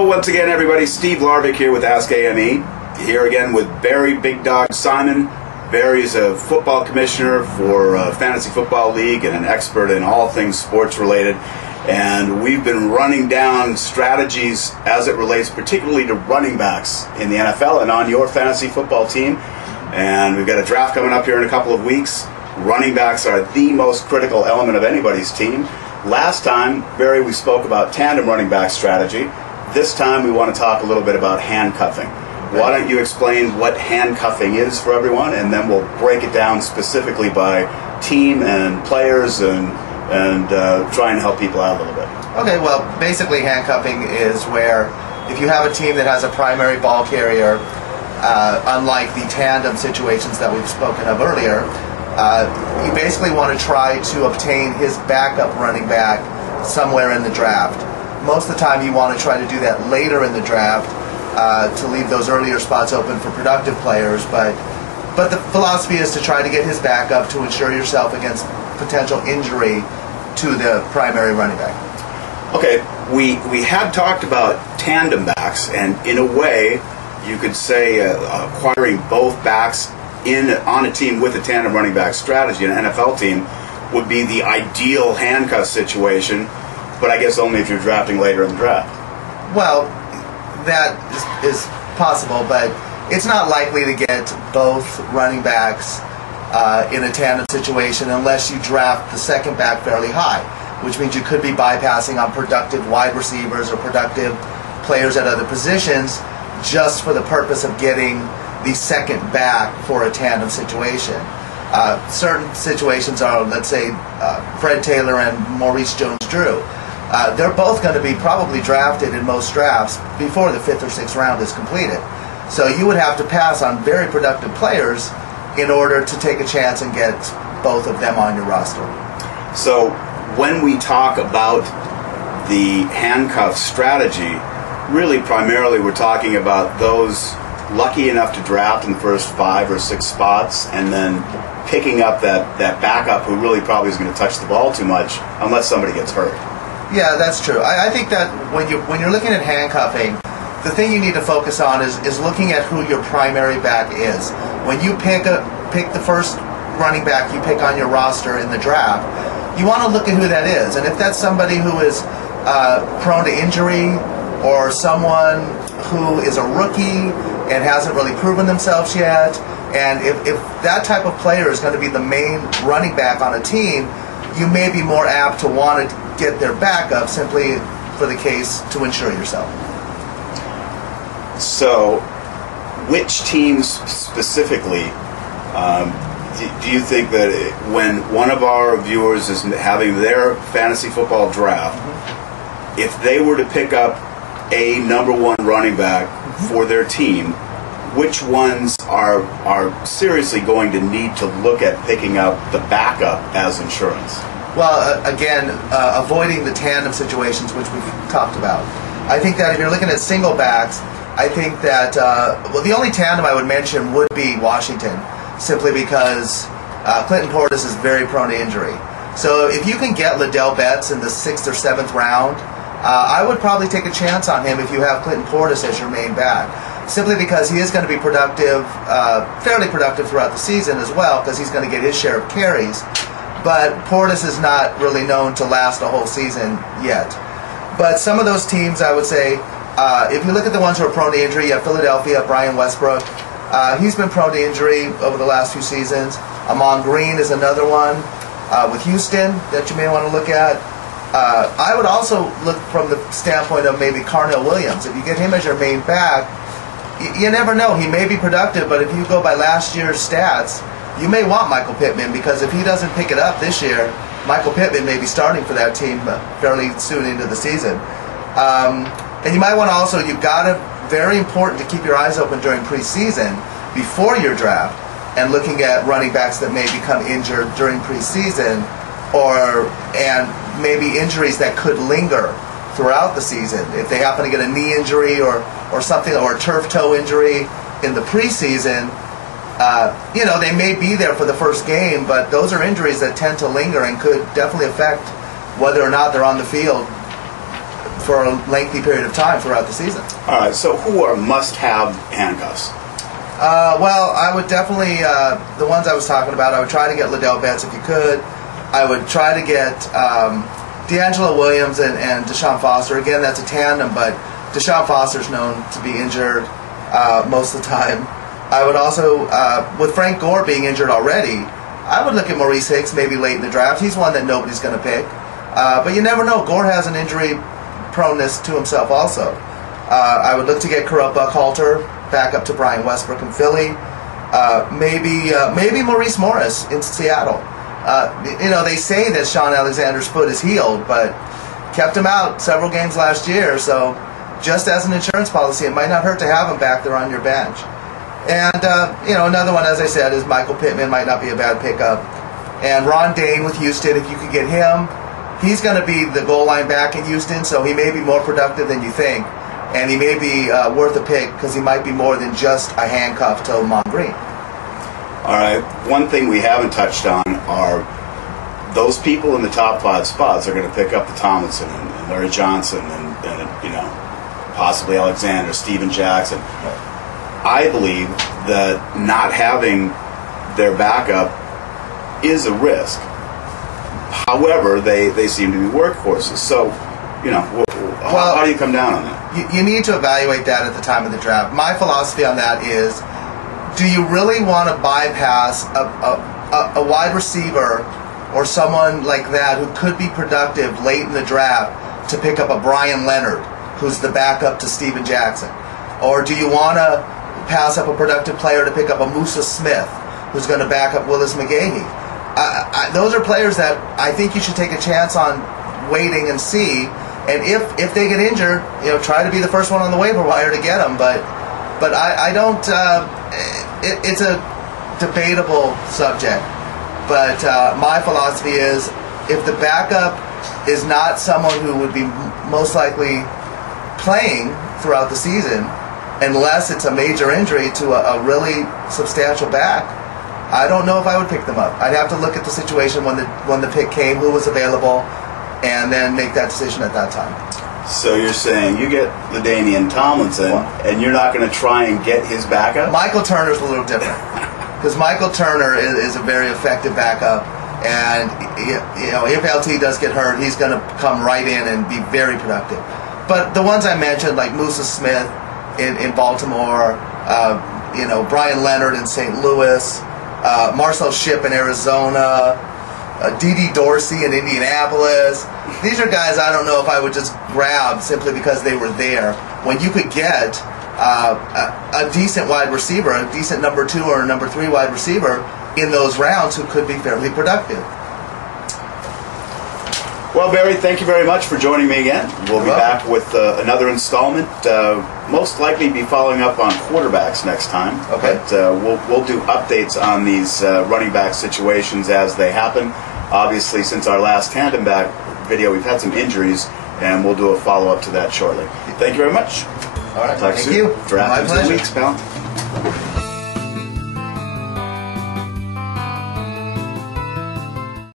Hello once again, everybody. Steve Larvick here with Ask AME. Here again with Barry Big Dog Simon. Barry's a football commissioner for Fantasy Football League and an expert in all things sports related. And we've been running down strategies as it relates particularly to running backs in the NFL and on your fantasy football team. And we've got a draft coming up here in a couple of weeks. Running backs are the most critical element of anybody's team. Last time, Barry, we spoke about tandem running back strategy. This time we want to talk a little bit about handcuffing. Why don't you explain what handcuffing is for everyone, and then we'll break it down specifically by team and players and try and help people out a little bit. Okay, well, basically handcuffing is where if you have a team that has a primary ball carrier, unlike the tandem situations that we've spoken of earlier, you basically want to try to obtain his backup running back somewhere in the draft. Most of the time you want to try to do that later in the draft to leave those earlier spots open for productive players, but the philosophy is to try to get his backup to ensure yourself against potential injury to the primary running back. Okay, we had talked about tandem backs, and in a way you could say acquiring both backs on a team with a tandem running back strategy, an NFL team, would be the ideal handcuff situation, but I guess only if you're drafting later in the draft. Well, that is possible, but it's not likely to get both running backs in a tandem situation unless you draft the second back fairly high, which means you could be bypassing on productive wide receivers or productive players at other positions just for the purpose of getting the second back for a tandem situation. Certain situations are, let's say, Fred Taylor and Maurice Jones-Drew. They're both going to be probably drafted in most drafts before the 5th or 6th round is completed. So you would have to pass on very productive players in order to take a chance and get both of them on your roster. So when we talk about the handcuff strategy, really primarily we're talking about those lucky enough to draft in the first 5 or 6 spots and then picking up that backup who really probably is going to touch the ball too much unless somebody gets hurt. Yeah, that's true. I think that when you're looking at handcuffing, the thing you need to focus on is looking at who your primary back is. When you pick the first running back you pick on your roster in the draft, you want to look at who that is. And if that's somebody who is prone to injury or someone who is a rookie and hasn't really proven themselves yet, and if that type of player is going to be the main running back on a team, you may be more apt to want to get their backup simply for the case to insure yourself. So, which teams specifically do you think that when one of our viewers is having their fantasy football draft, if they were to pick up a number 1 running back for their team, which ones are seriously going to need to look at picking up the backup as insurance? Well, again, avoiding the tandem situations which we've talked about. I think that if you're looking at single backs, I think that the only tandem I would mention would be Washington, simply because Clinton Portis is very prone to injury. So if you can get Liddell Betts in the 6th or 7th round, I would probably take a chance on him if you have Clinton Portis as your main back, simply because he is going to be productive, fairly productive throughout the season as well, because he's going to get his share of carries. But Portis is not really known to last a whole season yet. But some of those teams, I would say, if you look at the ones who are prone to injury, you have Philadelphia, Brian Westbrook. He's been prone to injury over the last few seasons. Amon Green is another one with Houston that you may want to look at. I would also look from the standpoint of maybe Carnell Williams. If you get him as your main back, you never know. He may be productive, but if you go by last year's stats, you may want Michael Pittman, because if he doesn't pick it up this year, Michael Pittman may be starting for that team fairly soon into the season. And you might want to also, very important to keep your eyes open during preseason before your draft and looking at running backs that may become injured during preseason and maybe injuries that could linger throughout the season. If they happen to get a knee injury or something, or a turf toe injury in the preseason, they may be there for the first game, but those are injuries that tend to linger and could definitely affect whether or not they're on the field for a lengthy period of time throughout the season. All right, so who are must-have handcuffs? Well, I would definitely, the ones I was talking about, I would try to get Liddell Betts if you could. I would try to get D'Angelo Williams and Deshaun Foster. Again, that's a tandem, but Deshaun Foster's known to be injured most of the time. I would also, with Frank Gore being injured already, I would look at Maurice Hicks maybe late in the draft. He's one that nobody's going to pick. But you never know. Gore has an injury proneness to himself also. I would look to get Corrupt Buckhalter back up to Brian Westbrook in Philly. Maybe Maurice Morris in Seattle. They say that Sean Alexander's foot is healed, but kept him out several games last year. So just as an insurance policy, it might not hurt to have him back there on your bench. And, another one, as I said, is Michael Pittman. Might not be a bad pickup. And Ron Dane with Houston, if you could get him, he's going to be the goal line back in Houston, so he may be more productive than you think. And he may be worth a pick because he might be more than just a handcuff to Lamont Green. All right, one thing we haven't touched on are those people in the top 5 spots are going to pick up the Tomlinson and Larry Johnson and possibly Alexander, Steven Jackson. I believe that not having their backup is a risk. However, they seem to be workhorses. So, how do you come down on that? You need to evaluate that at the time of the draft. My philosophy on that is, do you really want to bypass a wide receiver or someone like that who could be productive late in the draft to pick up a Brian Leonard, who's the backup to Steven Jackson? Or do you want to pass up a productive player to pick up a Musa Smith, who's going to back up Willis McGahee? Those are players that I think you should take a chance on waiting and see. And if they get injured, try to be the first one on the waiver wire to get them. But I don't. It's a debatable subject. But my philosophy is, if the backup is not someone who would be most likely playing throughout the season, unless it's a major injury to a really substantial back, I don't know if I would pick them up. I'd have to look at the situation when the pick came, who was available, and then make that decision at that time. So you're saying you get LaDainian Tomlinson, and you're not going to try and get his backup? Michael Turner's a little different, because Michael Turner is a very effective backup, and if LT does get hurt, he's going to come right in and be very productive. But the ones I mentioned, like Musa Smith in Baltimore, Brian Leonard in St. Louis, Marcel Shipp in Arizona, D.D. Dorsey in Indianapolis. These are guys I don't know if I would just grab simply because they were there. When you could get a decent wide receiver, a decent number 2 or number 3 wide receiver in those rounds who could be fairly productive. Well, Barry, thank you very much for joining me again. We'll be back with another installment. Most likely be following up on quarterbacks next time. Okay. But we'll do updates on these running back situations as they happen. Obviously, since our last tandem back video, we've had some injuries, and we'll do a follow-up to that shortly. Thank you very much. All right. Talk Thank soon. you. Draft My in 2 pleasure. weeks, pal.